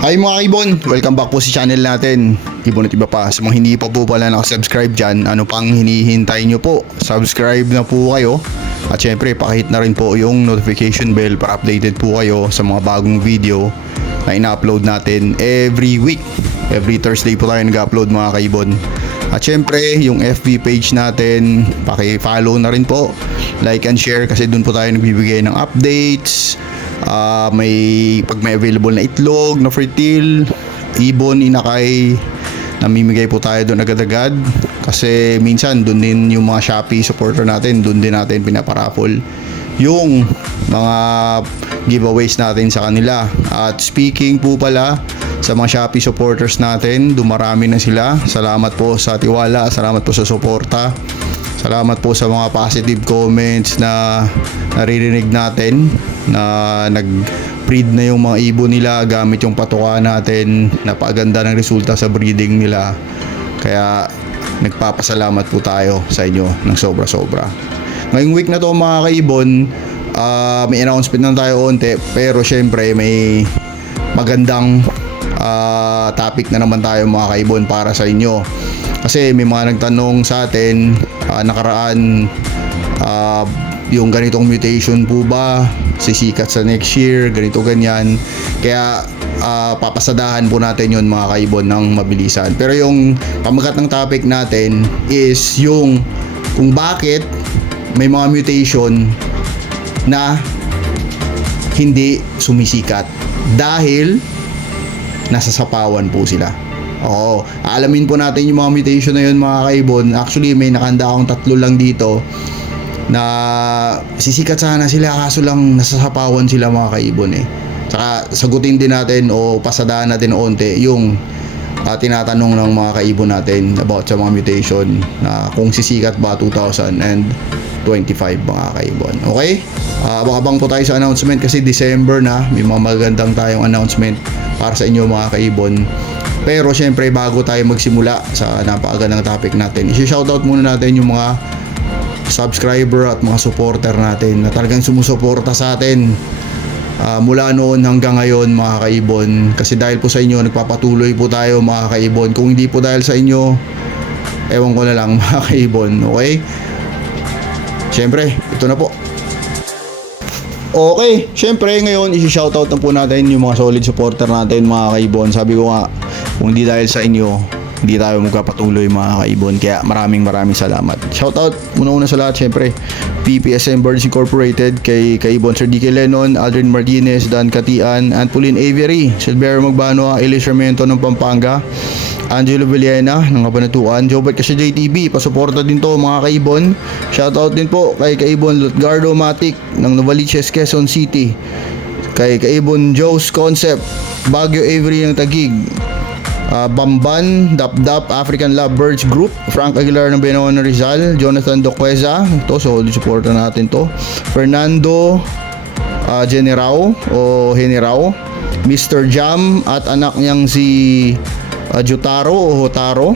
Hi mga kaibon, welcome back po sa channel natin. Ibon at iba pa, sa mga hindi pa po pala nakasubscribe dyan, ano pang hinihintay nyo po? Subscribe na po kayo. At syempre, pakihit na rin po yung notification bell para updated po kayo sa mga bagong video na ina-upload natin every week. Every Thursday po tayo nag-upload mga kaibon. At syempre, yung FB page natin, paki-follow na rin po. Like and share kasi dun po tayo nagbibigay ng updates. Pag may available na itlog, na fertile, ibon, inakay, namimigay po tayo doon agad-agad. Kasi minsan doon din yung mga Shopee supporter natin, doon din natin pinaparaffle yung mga giveaways natin sa kanila. At speaking po pala sa mga Shopee supporters natin, dumarami na sila. Salamat po sa tiwala, salamat po sa suporta. Salamat po sa mga positive comments na naririnig natin, na nag-breed na yung mga ibon nila gamit yung patuka natin, napaganda ng resulta sa breeding nila. Kaya nagpapasalamat po tayo sa inyo ng sobra-sobra. Ngayong week na to mga kaibon, may announcement na tayo onte, pero syempre may magandang topic na naman tayo mga kaibon para sa inyo. Kasi may mga nagtanong sa atin nakaraan, yung ganitong mutation po ba sisikat sa next year, ganito ganyan. Kaya papasadahan po natin yun mga kaibon ng mabilisan. Pero yung pamagat ng topic natin is yung kung bakit may mga mutation na hindi sumisikat dahil nasasapawan po sila. Oo, alamin po natin yung mga mutation na yun mga kaibon. Actually may nakanda akong 3 lang dito na sisikat sana sila, kaso lang nasasapawan sila mga kaibon eh. Saka sagutin din natin o pasadaan natin onte yung tinatanong ng mga kaibon natin about sa mga mutation na kung sisikat ba 2025 mga kaibon. Okay? Abang-abang po tayo sa announcement kasi December na, may mga magandang tayong announcement para sa inyo mga kaibon. Pero syempre bago tayo magsimula sa napakagandang topic natin, i-shoutout muna natin yung mga subscriber at mga supporter natin na talagang sumusuporta sa atin mula noon hanggang ngayon mga kaibon. Kasi dahil po sa inyo nagpapatuloy po tayo mga kaibon. Kung hindi po dahil sa inyo, ewan ko na lang mga kaibon. Okay? Syempre, ito na po. Okay, syempre ngayon isi-shoutout na po natin yung mga solid supporter natin mga kaibon. Sabi ko nga, kung hindi dahil sa inyo, hindi tayo magpapatuloy mga kaibon. Kaya maraming salamat. Shoutout muna sa lahat, syempre PPSM Birds Incorporated, kay Kaibon Sir D.K. Lennon, Aldrin Martinez, Dan Katian, Antolin Avery, Silverio Magbano, Elis Sarmiento ng Pampanga, Angelo Villena ng Kabanatuan, Jobert kasi JTV, pasuporta din to mga kaibon. Shoutout din po kay Kaibon Lutgardo Matic ng Novaliches, Quezon City, kay Kaibon Joe's Concept, Baguio Avery ng Taguig, Bamban, Dap African Lovebirds Group, Frank Aguilar ng Benawan Rizal, Jonathan Doqueza, ito solid supporter natin to, Fernando Generao o Generao, Mr. Jam at anak niyang si Jutaro o Hotaro,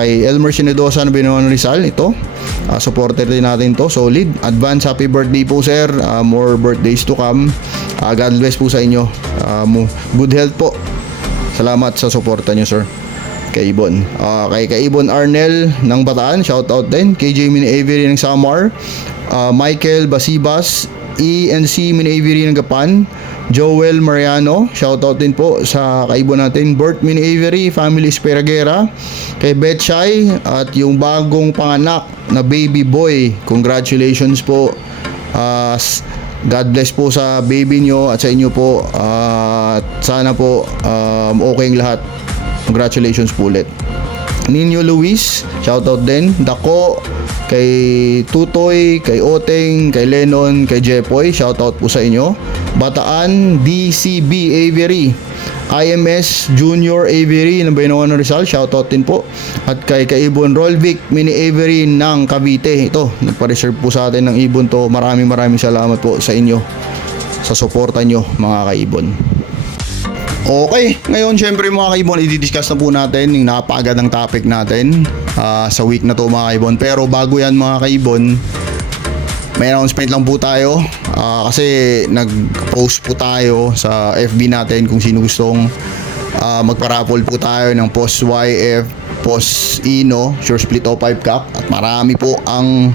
kay Elmer Sinedosa ng Benawan Rizal, ito supporter din natin to, solid. Advance happy birthday po sir, more birthdays to come. God bless po sa inyo, good health po. Salamat sa suporta nyo sir. Kay Ibon, kay Ibon Arnel ng Bataan, shoutout din. Kay Jamie Avery ng Samar, Michael Basibas, ENC Min Avery ng Gapan, Joel Mariano, shoutout din po sa kaibon natin. Bert Min Avery, Family Esperagera, kay Betchay at yung bagong panganak na baby boy, congratulations po. God bless po sa baby nyo at sa inyo po, at sana po okay ang lahat. Congratulations po ulit. Nino Luis, shoutout din. Dako, kay Tutoy, kay Oteng, kay Lennon, kay Jepoy, shoutout po sa inyo. Bataan DCB Avery, IMS Junior Avery ng Benawan Rizal, shoutout din po. At kay Ibon Rolvic Mini Avery ng Cavite, ito nagpa-reserve po sa atin ng ibon to. Maraming salamat po sa inyo sa suporta nyo mga kaibon. Okay, ngayon syempre mga kaibon, i-discuss na po natin yung napakagandang topic natin sa week na to mga kaibon. Pero bago yan mga kaibon, may announcement lang po tayo. Kasi nag-post po tayo sa FB natin kung sino gustong magpa-raffle po tayo ng Post YF, Post Ino, Sure Split 05 Cup. At marami po ang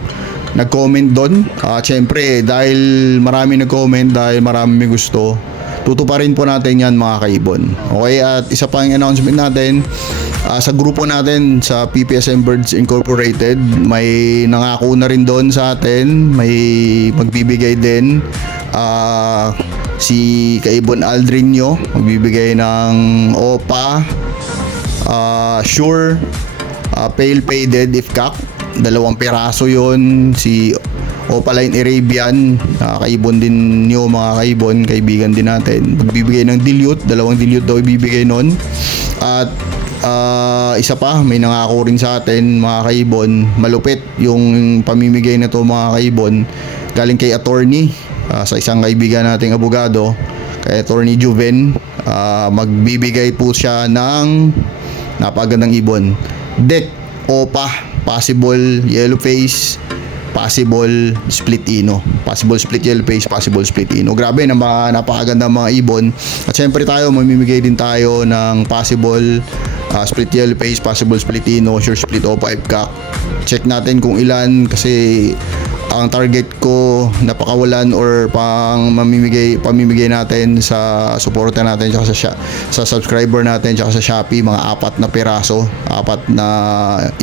nag-comment doon. Siyempre, dahil marami nag-comment, dahil marami may gusto, tutuparin po natin yan mga kaibon. Okay, at isa pang announcement natin, sa grupo natin sa PPSM Birds Incorporated, may nangako na rin doon sa atin, may magbibigay din si Kaibon Aldrinho, magbibigay ng OPA, Sure, Pale Faded Ifkak, 2 piraso yon. Si Opaline Arabian, kaibon din nyo mga kaibon, kaibigan din natin, magbibigay ng dilute, 2 dilute daw ibibigay nun. At isa pa, may nangako rin sa atin mga kaibon, malupit yung pamimigay na to mga kaibon, galing kay attorney, sa isang kaibigan nating abogado, kay attorney Juven. Magbibigay po siya ng napagandang ibon, deck OPA, possible yellow face, possible split ino, possible split yellow face, possible split ino. Grabe, napakaganda mga ibon. At syempre tayo, mamimigay din tayo ng possible split yellow face, possible split ino, sure split 05 Cup. Check natin kung ilan, kasi ang target ko napakawalan or pamimigay natin sa suporta natin tsaka sa subscriber natin tsaka sa Shopee, mga 4 na piraso, 4 na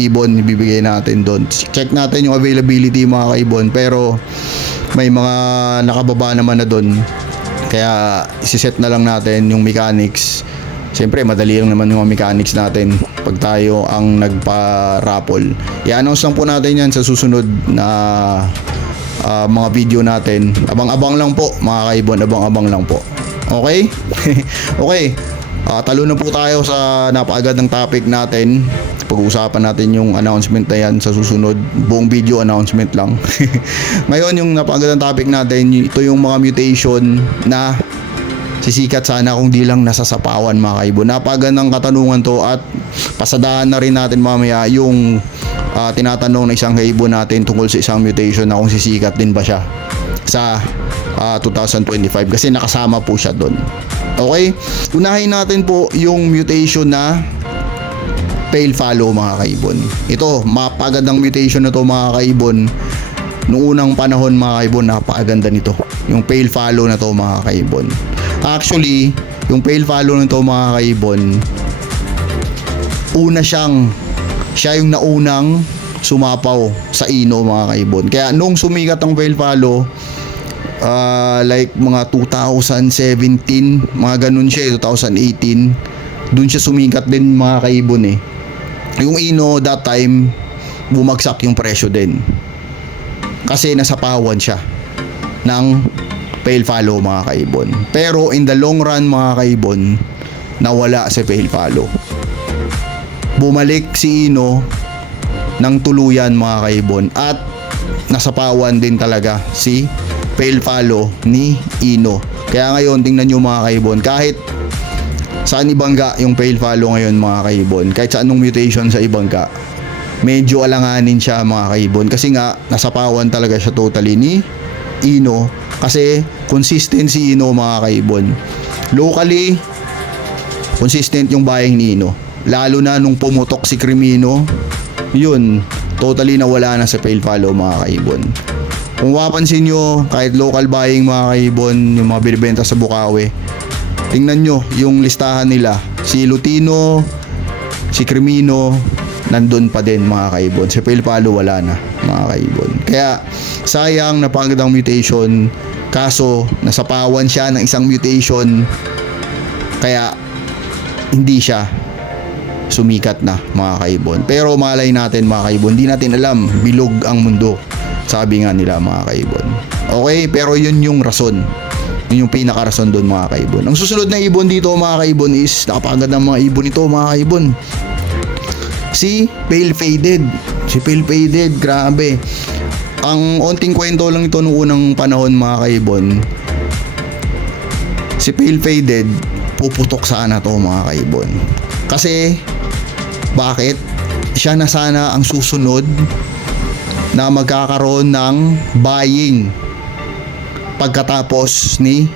ibon ibibigay natin doon. Check natin yung availability mga kaibon, pero may mga nakababa naman na doon, kaya isiset na lang natin yung mechanics. Siyempre, madali lang naman yung mga mechanics natin pag tayo ang nagpa-raffle. I-announce lang po natin yan sa susunod na mga video natin. Abang-abang lang po mga kaibon, abang-abang lang po. Okay? Okay. Talo na po tayo sa napakagandang topic natin. Pag-uusapan natin yung announcement na yan sa susunod. Buong video announcement lang. Ngayon, yung napakagandang topic natin, ito yung mga mutation na sisikat sana kung di lang nasasapawan mga kaibon. Napagandang katanungan to, at pasadahan na rin natin mamaya yung tinatanong ng isang kaibon natin tungkol sa isang mutation na kung sisikat din ba siya sa 2025, kasi nakasama po siya doon. Okay? Unahin natin po yung mutation na Pale Follow mga kaibon. Ito, mapagandang mutation na to mga kaibon. Noong unang panahon mga kaibon, napakaganda nito. Yung Pale Follow na to mga kaibon. Actually, yung Pale Follow nito mga kaibon, siya yung naunang sumapaw sa ino mga kaibon. Kaya nung sumikat ang Pale Follow, like mga 2017, mga ganun siya, 2018, dun siya sumikat din mga kaibon eh. Yung ino that time, bumagsak yung presyo din, kasi nasapawan siya ng Pale Follow mga kaibon. Pero in the long run mga kaibon, nawala si Pale Follow. Bumalik si ino ng tuluyan mga kaibon, at nasapawan din talaga si Pale Follow ni ino. Kaya ngayon tingnan nyo mga kaibon, kahit saan ibangga yung Pale Follow ngayon mga kaibon, kahit sa anong mutation sa ibangga, medyo alanganin siya mga kaibon, kasi nga nasapawan talaga siya totally ni ino. Kasi consistency ino mga kaibon, locally consistent yung buying ni ino, lalo na nung pumutok si Crimino, yun totally nawala na sa Pale Follow mga kaibon. Kung mapapansin nyo, kahit local buying mga kaibon, yung mga binibenta sa Bukawi, tingnan nyo yung listahan nila, si Lutino, si Crimino, nandun pa din mga kaibon. Si Pale Follow wala na mga kaibon. Kaya sayang, napakagandang mutation, kaso nasapawan siya ng isang mutation, kaya hindi siya sumikat na mga kaibon. Pero malay natin mga kaibon, hindi natin alam, bilog ang mundo, sabi nga nila mga kaibon. Okay, pero yun yung rason, yun yung pinaka-rason doon mga kaibon. Ang susunod na ibon dito mga kaibon is napakagandang mga ibon ito mga kaibon, si Pale Faded. Si Pale Faded, grabe. Ang onting kwento lang ito noong unang panahon mga kaibon. Si Pale Faded, puputok sana to mga kaibon. Kasi, bakit? Siya na sana ang susunod na magkakaroon ng buying pagkatapos ni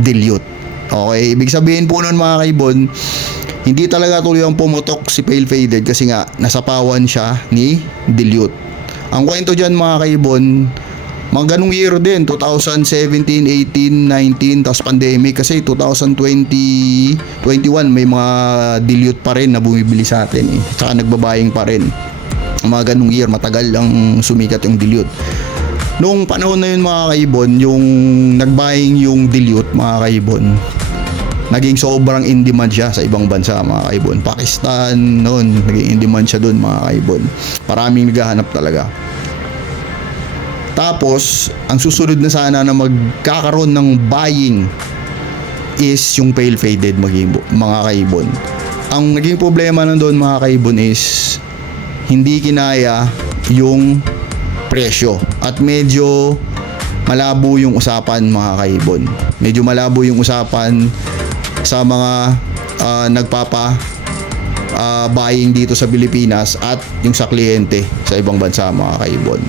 dilute. Okay, ibig sabihin po nun mga kaibon, Hindi talaga tuluyang pumutok si Pale Faded kasi nga nasapawan siya ni Dilute. Ang kwento dyan mga kaibon, mga ganung year din, 2017, 18, 19, tapos pandemic kasi 2020, 21 may mga Dilute pa rin na bumibili sa atin eh. Tsaka nagbabaying pa rin. Mga ganung year, matagal ang sumikat yung Dilute. Noong panahon na yun mga kaibon, yung nagbaying yung Dilute mga kaibon, naging sobrang in demand siya sa ibang bansa mga kaibon. Pakistan noon, naging in demand siya doon mga kaibon. Maraming naghahanap talaga. Tapos, ang susunod na sana na magkakaroon ng buying is yung Pale Faded mga kaibon. Ang naging problema nandoon mga kaibon is hindi kinaya yung presyo at medyo malabo yung usapan mga kaibon. Medyo malabo yung usapan sa mga buying dito sa Pilipinas at yung sa kliyente sa ibang bansa mga kaibon.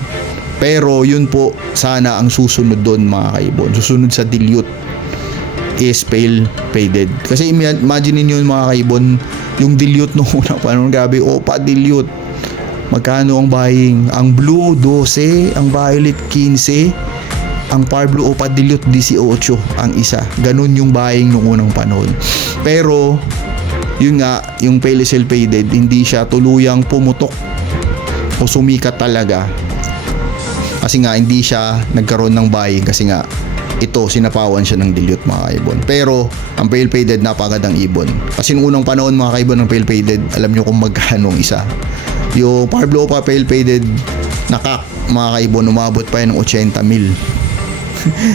Pero yun po sana ang susunod doon mga kaibon. Susunod sa Dilute is Pale Faded. Kasi imagine niyo mga kaibon, yung Dilute nung una pa nung grabe, Opa Dilute. Magkano ang buying? Ang blue 12, ang violet 15, ang Par Blue Opa Dilute 18 ang isa. Ganun yung buying nung unang panahon. Pero yun nga, yung Pale Faded hindi siya tuluyang pumutok o sumikat talaga. Kasi nga hindi siya nagkaroon ng buying kasi nga ito sinapawan siya ng Dilute mga kaibon. Pero ang Pale Faded napakagandang ibon. Kasi nung unang panahon mga kaibon ng Pale Faded, alam nyo kung magkano ang isa. Yung Par Blue Opa Pale Faded nakak mga kaibon, umabot pa yan ng 80 mil.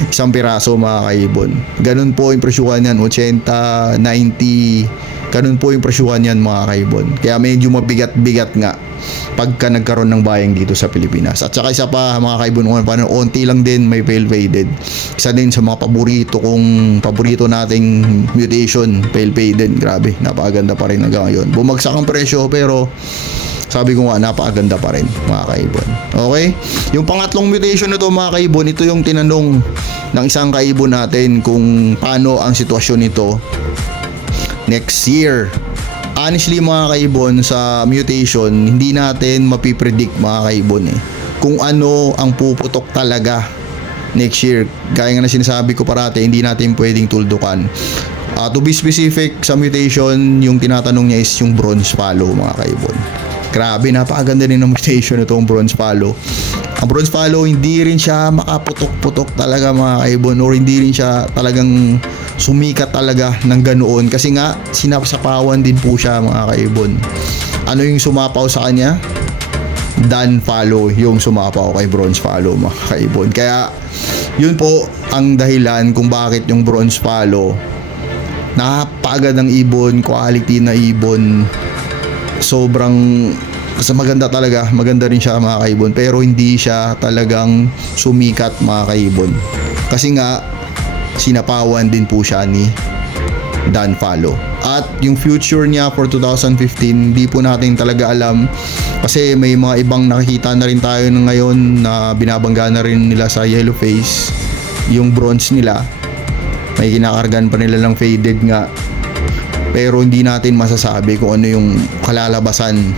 Isang piraso mga kaibon. Ganun po yung presyuhan yan, 80, 90. Ganun po yung presyuhan yan mga kaibon. Kaya medyo mabigat-bigat nga pagka nagkaroon ng buying dito sa Pilipinas. At saka isa pa mga kaibon, onti lang din may Pale Faded. Isa din sa mga paborito nating mutation, Pale Faded. Grabe, napakaganda pa rin hanggang ngayon. Bumagsak ang presyo pero sabi ko nga, napakaganda pa rin mga kaibon. Okay? Yung pangatlong mutation na to mga kaibon, ito yung tinanong ng isang kaibon natin kung paano ang sitwasyon nito next year. Honestly mga kaibon, sa mutation, hindi natin mapipredict mga kaibon eh, kung ano ang puputok talaga next year. Gaya nga na sinasabi ko parati, hindi natin pwedeng tuldukan. To be specific, sa mutation, yung tinatanong niya is yung Bronze Follow mga kaibon. Grabe, napakaganda din ng mutation itong Bronze Follow. Ang Bronze Follow, hindi rin siya makaputok-putok talaga mga kaibon, or hindi rin siya talagang sumikat talaga ng ganoon. Kasi nga, sinasapawan din po siya mga kaibon. Ano yung sumapaw sa kanya? Dan Follow yung sumapaw kay Bronze Follow mga kaibon. Kaya, yun po ang dahilan kung bakit yung Bronze Follow, napakagandang ibon, quality na ibon, sobrang maganda talaga, maganda rin siya mga kaibon, pero hindi siya talagang sumikat mga kaibon kasi nga sinapawan din po siya ni Dan Follow. At yung future niya for 2015 hindi po natin talaga alam kasi may mga ibang nakikita na rin tayo ngayon na binabangga na rin nila sa yellow face yung bronze nila, may kinakargan pa nila ng faded nga, pero hindi natin masasabi kung ano yung kalalabasan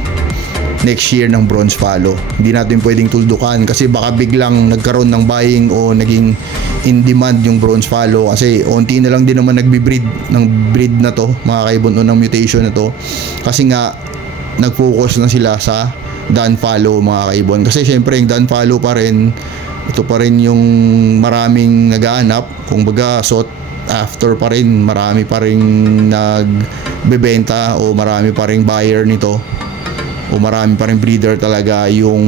next year ng Bronze Follow. Hindi natin pwedeng tuldukan kasi baka biglang nagkaroon ng buying o naging in demand yung Bronze Follow kasi onti na lang din naman nagbi-breed ng breed na to mga kaibon, o ng mutation na to, kasi nga nag-focus na sila sa Dan Follow mga kaibon. Kasi syempre yung Dan Follow pa rin, ito pa rin yung maraming nagaanap, kung baga sought after pa rin, marami pa rin nagbebenta o marami pa rin buyer nito o marami pa rin breeder talaga yung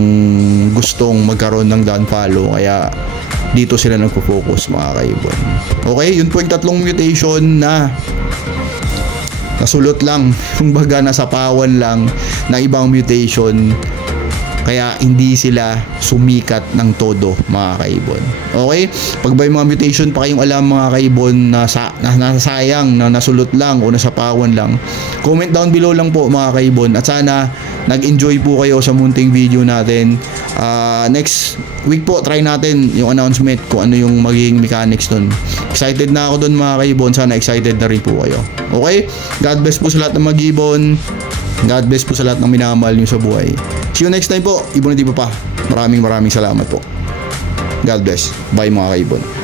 gustong magkaroon ng Dan Follow, kaya dito sila nagpo-focus mga kaibon. Okay, yun po yung tatlong mutation na nasulot lang, kumbaga nasapawan lang ng ibang mutation Kaya hindi sila sumikat ng todo, mga kaibon. Okay? Pag may mga mutation pa kayong alam, mga kaibon, na nasasayang, na nasulot lang o nasapawan lang, comment down below lang po, mga kaibon. At sana nag-enjoy po kayo sa munting video natin. Next week po, try natin yung announcement kung ano yung magiging mechanics nun. Excited na ako dun, mga kaibon. Sana excited na rin po kayo. Okay? God bless po sa lahat ng mag-ibon. God bless po sa lahat ng minamahal nyo sa buhay. See you next time po. Ibon na di ba pa? Maraming salamat po. God bless. Bye, mga kaibon.